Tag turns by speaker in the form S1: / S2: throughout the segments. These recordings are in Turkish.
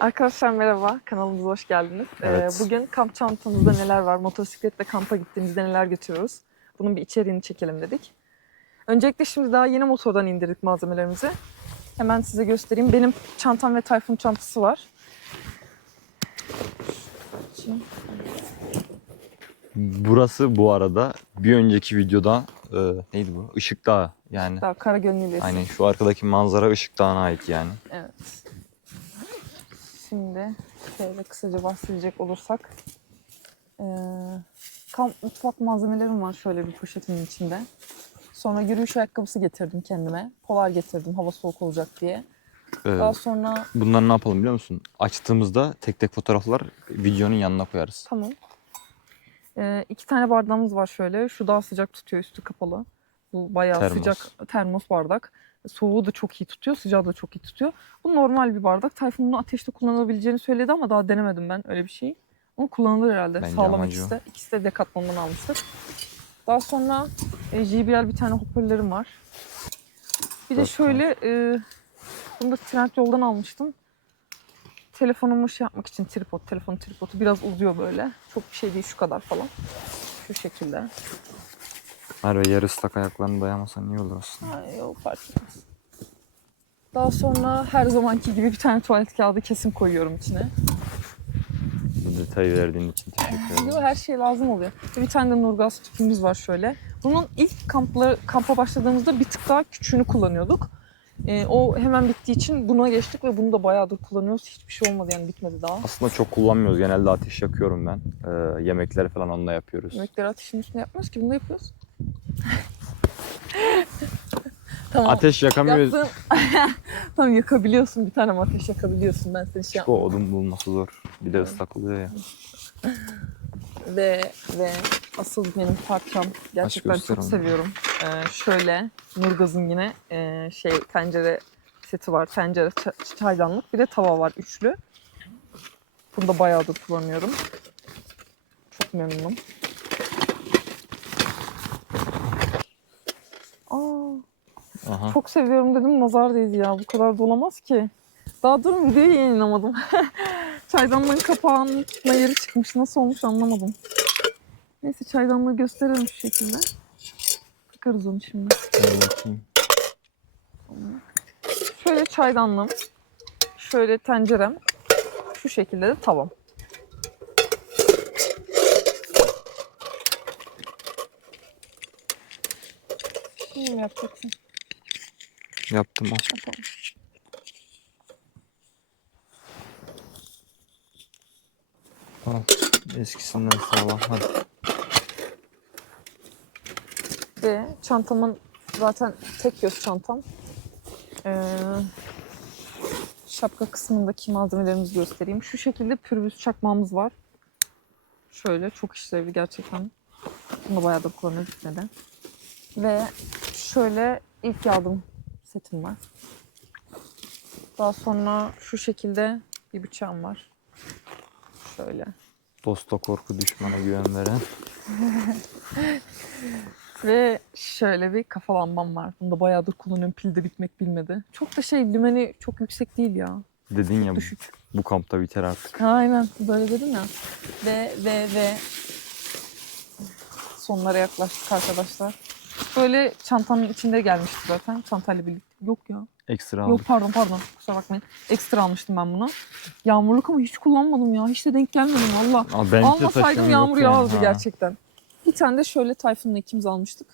S1: Arkadaşlar merhaba, kanalımıza hoş geldiniz. Ee,
S2: Evet.
S1: bugün kamp çantamızda neler var, motosikletle kampa gittiğimizde neler götürüyoruz. Bunun bir içeriğini çekelim dedik. Öncelikle şimdi daha yeni motordan indirdik malzemelerimizi. Hemen size göstereyim. Benim çantam ve Tayfun çantası var. Şimdi
S2: Burası bu arada bir önceki videoda e, neydi bu? Işık Dağı yani.
S1: daha Karagöl'ün ilerisi.
S2: Aynen şu arkadaki manzara Işık Dağı'na ait yani.
S1: Evet. Şimdi şöyle kısaca bahsedecek olursak. Ee, kamp mutfak malzemelerim var şöyle bir poşetimin içinde. Sonra yürüyüş ayakkabısı getirdim kendime. Polar getirdim hava soğuk olacak diye.
S2: E,
S1: Daha sonra
S2: bunları ne yapalım biliyor musun? Açtığımızda tek tek fotoğraflar videonun yanına koyarız.
S1: tamam. Ee, iki tane bardağımız var şöyle. Şu daha sıcak tutuyor üstü kapalı. Bu bayağı
S2: Termos.
S1: sıcak termos bardak. Soğuğu da çok iyi tutuyor, sıcağı da çok iyi tutuyor. Bu normal bir bardak. Tayfun bunu ateşte kullanabileceğini söyledi ama daha denemedim ben öyle bir şey. Ama kullanılır herhalde.
S2: Bence
S1: Sağlam
S2: amacı
S1: ikisi de. İkisi de Decathlon'dan almıştık. Daha sonra e, JBL bir tane hoparlörüm var. Bir de şöyle e, bunu da Trendyol'dan almıştım. Telefonumu şey yapmak için tripod, telefon tripodu biraz uzuyor böyle. Çok bir şey değil şu kadar falan. Şu şekilde.
S2: Harbi yarı ıslak ayaklarını dayamasan iyi olur aslında.
S1: Ha, yok fark etmez. Daha sonra her zamanki gibi bir tane tuvalet kağıdı kesim koyuyorum içine.
S2: Bu detayı verdiğin için teşekkür ederim.
S1: her şey lazım oluyor. Bir tane de Nurgaz tüpümüz var şöyle. Bunun ilk kampları, kampa başladığımızda bir tık daha küçüğünü kullanıyorduk. Ee, o hemen bittiği için buna geçtik ve bunu da bayağıdır kullanıyoruz. Hiçbir şey olmadı yani bitmedi daha.
S2: Aslında çok kullanmıyoruz. Genelde ateş yakıyorum ben. E, yemekleri falan onunla yapıyoruz.
S1: Yemekleri ateşin üstünde yapmıyoruz ki bunu yapıyoruz. tamam.
S2: Ateş yakamıyoruz.
S1: Yaptığın... tamam yakabiliyorsun bir tane ateş yakabiliyorsun. Ben seni şey
S2: o odun bulması zor. Bir de ıslak oluyor ya.
S1: Ve ve asıl benim parçam gerçekten çok seviyorum. Ee, şöyle Nurgaz'ın yine e, şey tencere seti var. Tencere, ça- çaydanlık bir de tava var üçlü. Bunu da bayağıdır kullanıyorum. Çok memnunum.
S2: Aha.
S1: çok seviyorum dedim nazar değdi ya. Bu kadar dolamaz ki. Daha durun videoyu yayınlamadım. Çaydanlığın kapağının tutma yeri çıkmış. Nasıl olmuş anlamadım. Neyse çaydanlığı gösterelim şu şekilde. Takarız onu şimdi.
S2: Bakayım.
S1: Şöyle çaydanlığım. Şöyle tencerem. Şu şekilde de tavam. Şimdi yapacaksın?
S2: Yaptım o. Al. Eskisinden sağlam. Hadi.
S1: Ve çantamın zaten tek göz çantam. Ee, şapka kısmındaki malzemelerimizi göstereyim. Şu şekilde pürüz çakmağımız var. Şöyle çok işlevli gerçekten. Bunu bayağı da kullanıyoruz gitmedi. Ve şöyle ilk yardım setim var. Daha sonra şu şekilde bir bıçağım var. Şöyle.
S2: Dosta korku düşmana güven veren.
S1: Ve şöyle bir kafa lambam var. Bunu da bayağıdır kullanıyorum. Pil de bitmek bilmedi. Çok da şey lümeni çok yüksek değil ya.
S2: Dedin ya bu,
S1: Düşük.
S2: bu kampta biter artık.
S1: Aynen böyle dedim ya. Ve ve ve sonlara yaklaştık arkadaşlar. Böyle çantanın içinde gelmişti zaten. Çantayla birlikte. Yok ya.
S2: Ekstra
S1: Yok
S2: aldık.
S1: pardon pardon. Kusura bakmayın. Ekstra almıştım ben bunu. Yağmurluk ama hiç kullanmadım ya. Hiç de denk gelmedim valla.
S2: Aa, ben hiç de
S1: Almasaydım
S2: taşıyorum,
S1: yağmur
S2: yok yani.
S1: yağardı
S2: Ha,
S1: gerçekten. Bir tane de şöyle Tayfun'la ikimiz almıştık.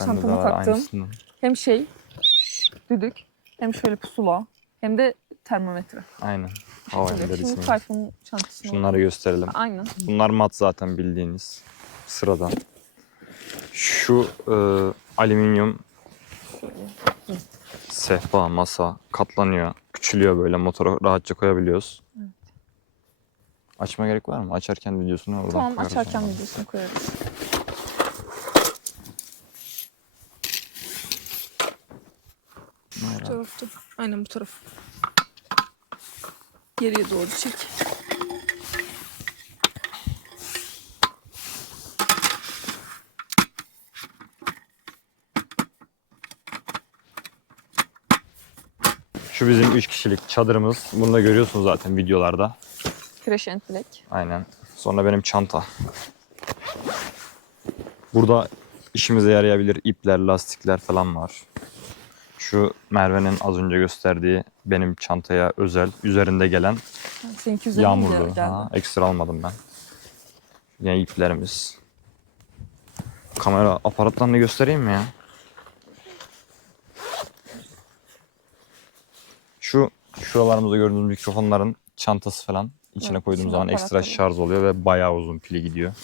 S2: Bende de
S1: Çantama
S2: var
S1: taktığım.
S2: aynısından.
S1: Hem şey düdük hem şöyle pusula hem de termometre.
S2: Aynen. Hava enderisi.
S1: Şimdi Tayfun'un çantasını
S2: Şunları gösterelim.
S1: Aynen.
S2: Bunlar mat zaten bildiğiniz. Sıradan. Şu e, alüminyum
S1: Şöyle.
S2: Sehpa, masa katlanıyor. Küçülüyor böyle motora rahatça koyabiliyoruz.
S1: Evet.
S2: Açma gerek var mı? Açarken videosunu oradan
S1: Tamam
S2: koyarız
S1: açarken
S2: ama.
S1: videosunu koyarız. Bu tarafta. Aynen bu taraf. Geriye doğru çek.
S2: Şu bizim 3 kişilik çadırımız. Bunu da görüyorsunuz zaten videolarda.
S1: Crash and Black.
S2: Aynen. Sonra benim çanta. Burada işimize yarayabilir ipler, lastikler falan var. Şu Merve'nin az önce gösterdiği benim çantaya özel üzerinde gelen
S1: Seninki
S2: yağmurlu.
S1: geldi?
S2: Ha, ekstra almadım ben. Yine iplerimiz. Kamera aparatlarını göstereyim mi ya? Şu şuralarımızda gördüğünüz mikrofonların çantası falan içine
S1: Evet,
S2: koyduğum
S1: içinde
S2: zaman ekstra
S1: var.
S2: şarj oluyor ve bayağı uzun pili gidiyor.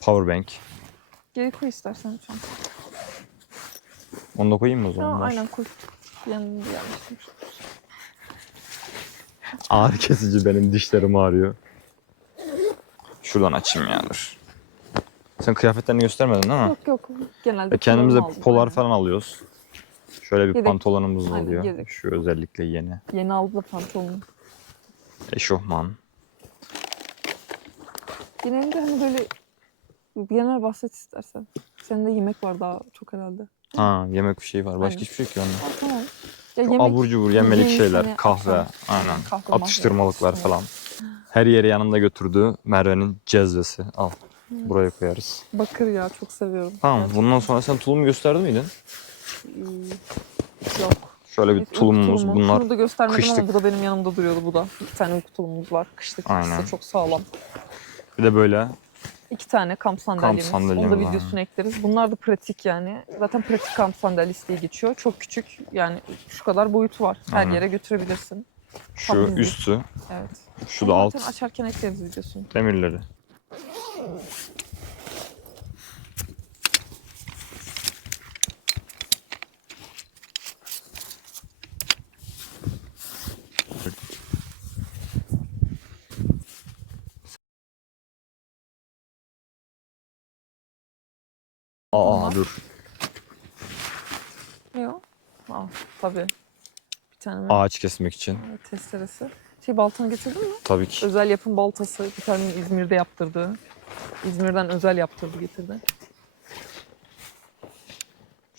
S2: Powerbank.
S1: Geri koy istersen çanta.
S2: Onu da koyayım mı o zaman? Var.
S1: aynen koy. Yanında yerleştirmiş.
S2: Ağrı kesici benim dişlerim ağrıyor. Şuradan açayım ya dur. Sen kıyafetlerini göstermedin değil mi?
S1: Yok yok. Genelde
S2: Ve kendimize
S1: aldım,
S2: polar falan alıyoruz. Şöyle bir
S1: Yedek.
S2: pantolonumuz
S1: Aynen,
S2: oluyor.
S1: yedek.
S2: Şu özellikle yeni.
S1: Yeni aldı da pantolonu.
S2: Eşofman.
S1: Genelde hani böyle genel bahset istersen. Senin de yemek var daha çok herhalde.
S2: Ha yemek bir şey var. Başka
S1: Aynen.
S2: hiçbir şey yok ki.
S1: Ha, tamam. Ya
S2: Çok abur cubur yemelik şeyler.
S1: hani
S2: kahve.
S1: akşam-
S2: Aynen.
S1: kahve, mahve,
S2: Atıştırmalıklar
S1: atıştırmalık.
S2: falan. Her yere yanında götürdüğü Merve'nin cezvesi. Al. Buraya koyarız.
S1: Bakır ya çok seviyorum.
S2: Tamam. Bundan sonra sen tulumu gösterdi miydin?
S1: İyi. Yok.
S2: Şöyle bir tulumumuz.
S1: tulumu.
S2: Bunlar
S1: Şunu da göstermedim ama
S2: kışlık.
S1: bu da benim yanımda duruyordu bu da. İki tane uyku tulumumuz var. Kışlık
S2: Aynen.
S1: çok sağlam.
S2: bir de böyle
S1: İki tane kamp sandalyemiz. Onu da
S2: sandalyemiz var.
S1: videosunu ekleriz. Bunlar da pratik yani. Zaten pratik kamp sandalyesi diye geçiyor. Çok küçük yani şu kadar boyutu var. Her
S2: Aynen.
S1: yere götürebilirsin.
S2: şu
S1: hızlı.
S2: üstü,
S1: Evet.
S2: şu da
S1: Onu
S2: alt
S1: açarken ekleriz videosunu.
S2: demirleri. Aa
S1: Bunlar.
S2: dur.
S1: Ne o? Aa, tabii. Bir tane
S2: Ağaç kesmek için.
S1: testeresi. Şey baltanı getirdin mi?
S2: Tabii ki.
S1: Özel yapım baltası. Bir tane İzmir'de yaptırdı. İzmir'den özel yaptırdı getirdi.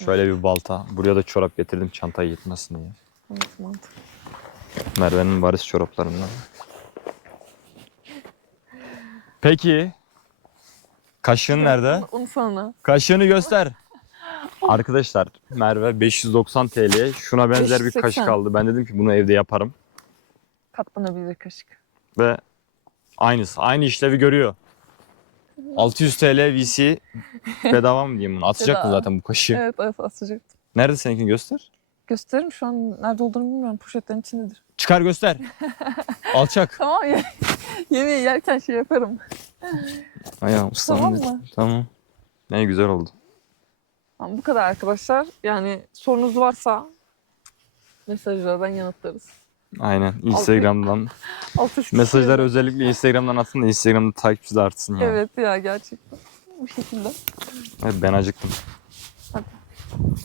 S2: Şöyle bir balta. Buraya da çorap getirdim çantayı yırtmasın diye.
S1: Evet, mantıklı.
S2: Merve'nin varis çoraplarından. Peki. Kaşığın nerede?
S1: Onu, onu sana.
S2: Kaşığını göster. Arkadaşlar Merve 590 TL şuna benzer bir
S1: 580.
S2: kaşık aldı. Ben dedim ki bunu evde yaparım.
S1: Katlanabilir kaşık.
S2: Ve aynısı. Aynı işlevi görüyor. 600 TL VC bedava mı diyeyim bunu? Atacak mı
S1: Bedava.
S2: zaten bu kaşığı?
S1: Evet, evet asacak.
S2: Nerede seninkini göster.
S1: Gösteririm şu an nerede olduğunu bilmiyorum. Poşetlerin içindedir.
S2: Çıkar göster. Alçak.
S1: Tamam ya. Yemeği yerken şey yaparım.
S2: Ayağım
S1: Tamam
S2: ıslandı.
S1: mı?
S2: Tamam. Ne güzel oldu.
S1: Tamam, bu kadar arkadaşlar. Yani sorunuz varsa mesajlardan yanıtlarız.
S2: Aynen. Instagram'dan.
S1: Altı
S2: Mesajlar özellikle Instagram'dan atın da Instagram'da takipçi de artsın ya.
S1: Evet ya gerçekten. Bu şekilde.
S2: Evet, ben acıktım.